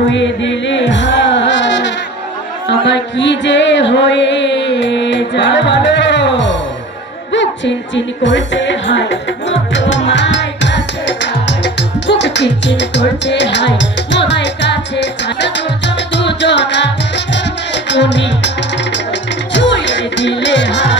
ছুঁয়ে দিলে হাত আমার কি যে হয়ে যায়? বুক চিনচিন করছে হাই তোমায় কাছে বুক চিনচিন করছে হাই তোমায় কাছে দুজন ছুঁয়ে দিলে হাই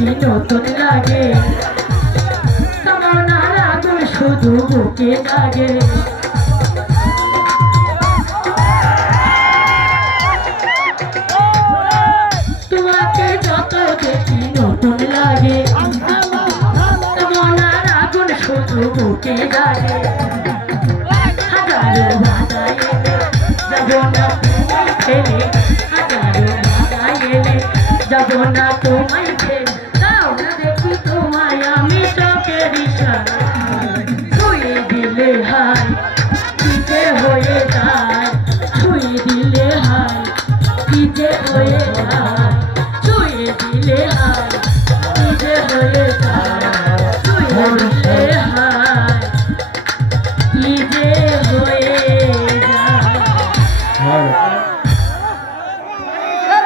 দেখি নতুন লাগে। আগুন শুধু বুকে জাগে তোমাকে যত দেখি নতুন লাগে। আগুন শুধু না না তোমায় বেহায়